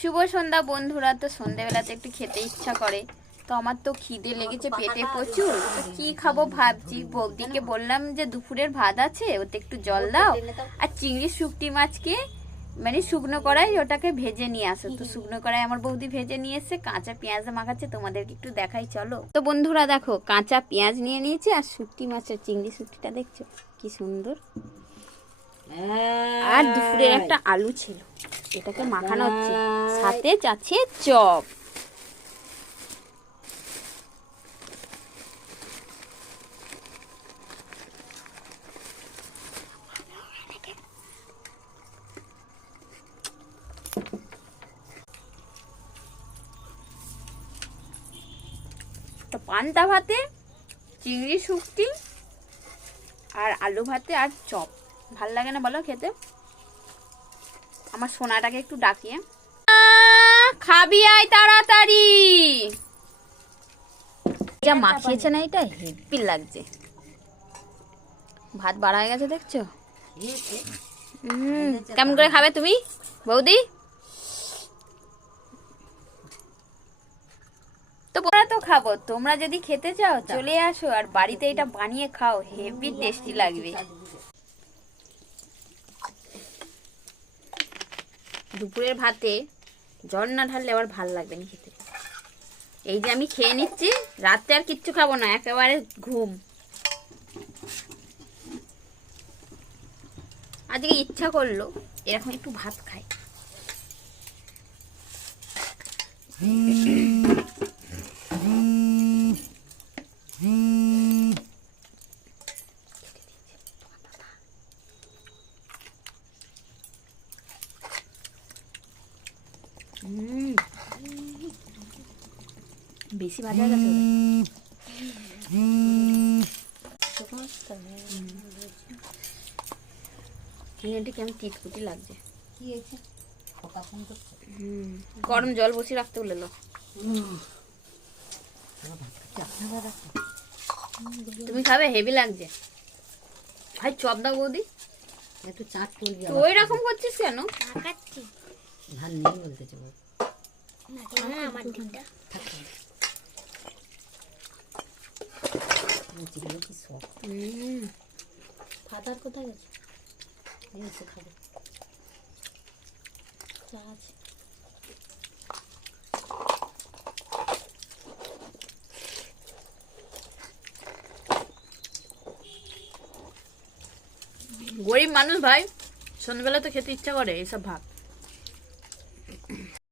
শুভ সন্ধ্যা বন্ধুরা। তো সন্ধ্যাবেলাতে একটু খেতে ইচ্ছা করে, তো আমার তো খিদে লেগেছে পেটে প্রচুর। তো কি খাবো ভাবছি, বৌদিকে বললাম যে দুপুরের ভাত আছে, ওতে একটু জল দাও, আর চিংড়ি শুকটি মাছকে মানে শুকনো কড়াই ওটাকে ভেজে নিয়ে আসো। তো শুকনো কড়াই আমার বৌদি ভেজে নিয়ে এসে কাঁচা পেঁয়াজ মাখাচ্ছে, তোমাদেরকে একটু দেখাই চলো। তো বন্ধুরা দেখো, কাঁচা পেঁয়াজ নিয়ে নিয়েছি, আর শুকটি মাছের চিংড়ি শুকটিটা দেখছো কি সুন্দর। আর দুপুরের একটা আলু ছিল, এটাকে মাখানো হচ্ছে, সাথে আছে চপ। তো পান্তা ভাতে চিংড়ি শুকটি আর আলু ভাতে আর চপ, ভাল লাগে না বলো খেতে? আমার সোনাটাকে একটু ডাকিয়ে খাবি আয় তাড়াতাড়ি। যা মাখিয়েছে না, এটা হেভি লাগছে। ভাত বাড়া হয়ে গেছে দেখছো। কেমন করে খাবে তুমি বৌদি? তো তোমরা তো খাবো, তোমরা যদি খেতে চাও চলে আসো আর বাড়িতে এটা বানিয়ে খাও, হেভি টেস্টি লাগবে। দুপুরের ভাতে জল না ঢাললে আবার ভাল লাগবে না খেতে। এই যে আমি খেয়ে নিচ্ছি, রাতে আর কিচ্ছু খাবো না, একেবারে ঘুম। আজকে ইচ্ছা করলো এরকম একটু ভাত খাই। বেশি ভাজা গেছে কেমন তিতকুটি লাগছে। গরম জল বসিয়ে রাখতে বললো। তুমি খাবে? হেভি লাগছে ভাই। চপ দাও বৌদি। একটু চাট তুলবি। তো ওই রকম করছিস কেন? খাচ্ছি ধান নেই বলতেছে আমার দিকটা কি শখ। ফাদার কোথায় গেছে? এসে খাবে। চা আছে। গরিব মানুষ ভাই, সন্ধ্যাবেলা তো খেতে ইচ্ছা করে এইসব ভাত।